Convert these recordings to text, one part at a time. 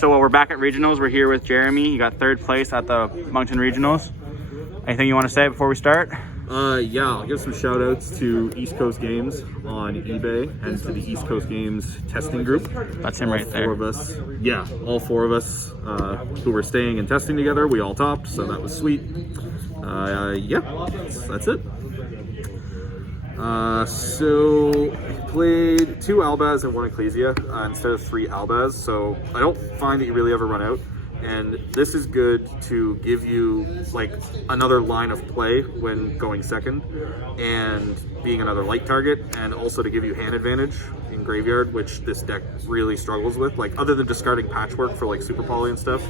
So we're back at regionals. We're here with Jeremy. He got 3rd place at the Moncton regionals. Anything you want to say before we start? Yeah, I'll give some shout outs to East Coast Games on eBay and to the East Coast Games testing group. That's him right there. All four of us who were staying and testing together, we all topped, so that was sweet. That's it. So I played 2 Albaz and 1 Ecclesia instead of 3 Albaz, so I don't find that you really ever run out. And this is good to give you like another line of play when going second and being another light target, and also to give you hand advantage in graveyard, which this deck really struggles with. Like, other than discarding patchwork for like super poly and stuff,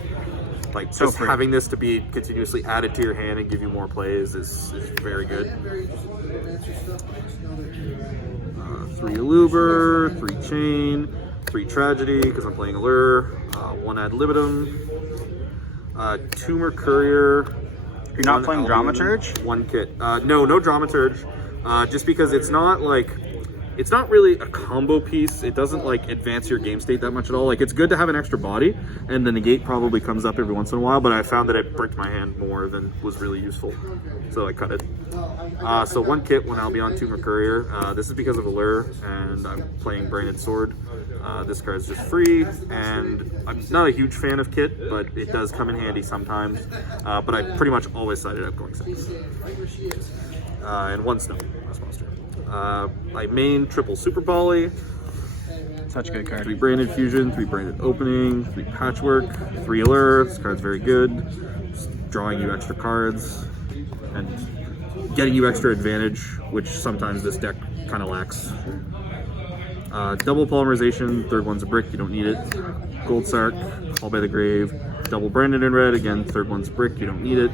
like just having this to be continuously added to your hand and give you more plays is very good. 3 Eluber, 3 Chain, 3 Tragedy because I'm playing Allure, 1 Ad Libitum, 2 Mercurier. You're not playing Dramaturge? 1 Kit. No Dramaturge. Just because it's not really a combo piece. It doesn't like advance your game state that much at all. Like, it's good to have an extra body, and the negate probably comes up every once in a while, but I found that it bricked my hand more than was really useful, so I cut it. So 1 Kit, 1 Albion, 2 Mercurier. This is because of Allure, and I'm playing Branded Sword. This card's just free, and I'm not a huge fan of Kit, but it does come in handy sometimes. But I pretty much always sided up going 6. And 1 Snow, last monster. I main triple Super Poly. Such a good card. 3 Branded Fusion, 3 Branded Opening, 3 Patchwork, 3 Allure. This card's very good. Just drawing you extra cards and getting you extra advantage, which sometimes this deck kind of lacks. Double Polymerization, 3rd one's a brick, you don't need it. Gold Sark, Call by the Grave, double Branded in red, again, 3rd one's brick, you don't need it.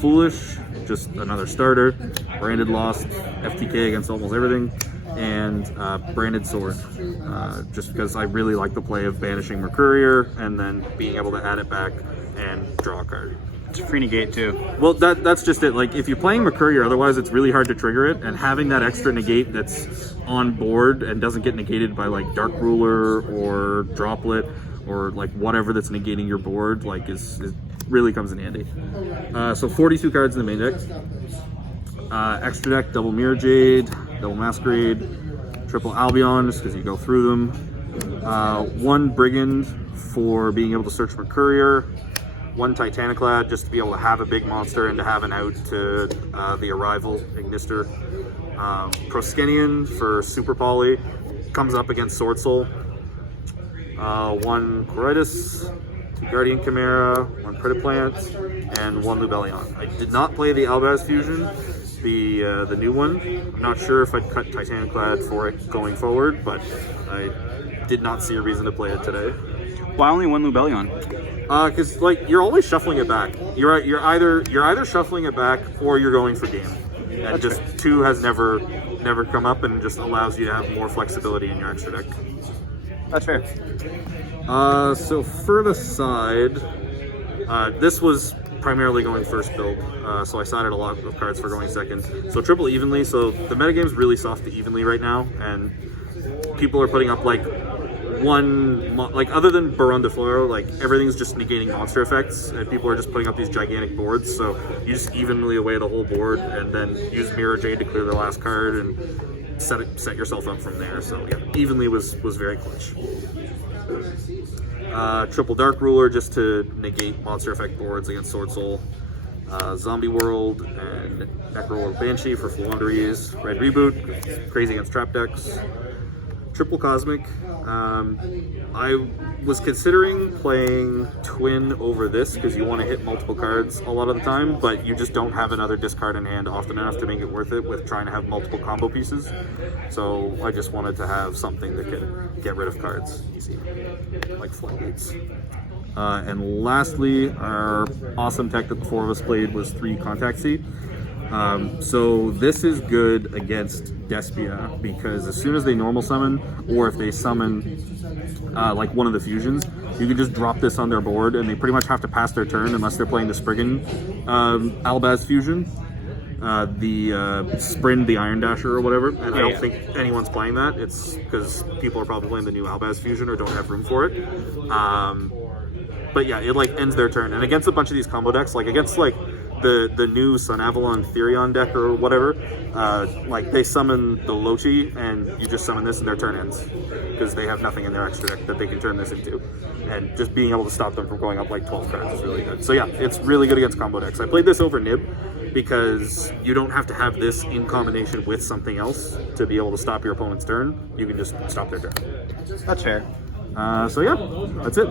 Foolish, just another starter. Branded Lost, FTK against almost everything. And Branded Sword, just because I really like the play of banishing Mercurier and then being able to add it back and draw a card. It's a free negate too. Well, that's just it. Like, if you're playing Mercurier, otherwise it's really hard to trigger it, and having that extra negate that's on board and doesn't get negated by like Dark Ruler or Droplet or like whatever that's negating your board, like is really comes in handy. So 42 cards in the main deck. Extra deck, double Mirror Jade, double Masquerade, triple Albion, just because you go through them. 1 Brigand for being able to search Mercurier. 1 Titaniclad, just to be able to have a big monster and to have an out to the Arrival, Ignister. Proskenian for Super Poly, comes up against Sword Soul. 1 Coritis, 2 Guardian Chimera, 1 Predaplant, and 1 Lubellion. I did not play the Albaz Fusion, the new one. I'm not sure if I'd cut Titaniclad for it going forward, but I did not see a reason to play it today. Why only 1 Lubellion? Because like you're always shuffling it back. You're either shuffling it back or you're going for game. And just fair. 2 has never come up, and just allows you to have more flexibility in your extra deck. That's fair. So for the side, this was primarily going first build, so I sided a lot of cards for going second. So triple Evenly. So the metagame's really soft to Evenly right now, and people are putting up like other than Baron de Fleur, like everything's just negating monster effects, and people are just putting up these gigantic boards, so you just evenly away the whole board and then use Mirror Jade to clear the last card and set yourself up from there. So yeah, Evenly was very clutch. Triple Dark Ruler, just to negate monster effect boards against Sword Soul. Zombie World and Necroworld Banshee for Floowandereeze. Red Reboot, crazy against trap decks. Triple Cosmic. I was considering playing Twin over this because you want to hit multiple cards a lot of the time, but you just don't have another discard in hand often enough to make it worth it with trying to have multiple combo pieces. So I just wanted to have something that could get rid of cards easy, like Floodgates. And lastly, our awesome tech that the 4 of us played was 3 Contact Seed. So this is good against Despia because as soon as they normal summon, or if they summon like one of the fusions, you can just drop this on their board and they pretty much have to pass their turn unless they're playing the Spriggan Albaz fusion. the Sprint, the Iron Dasher or whatever, and I don't Yeah. think anyone's playing that. It's because people are probably playing the new Albaz Fusion or don't have room for it. But yeah, it like ends their turn, and against a bunch of these combo decks, like against like the new Sun Avalon Therion deck or whatever, like they summon the Lochi, and you just summon this and their turn ends because they have nothing in their extra deck that they can turn this into, and just being able to stop them from going up like 12 cards is really good. So yeah, it's really good against combo decks. I played this over Nib because you don't have to have this in combination with something else to be able to stop your opponent's turn. You can just stop their turn. That's fair. So yeah, that's it.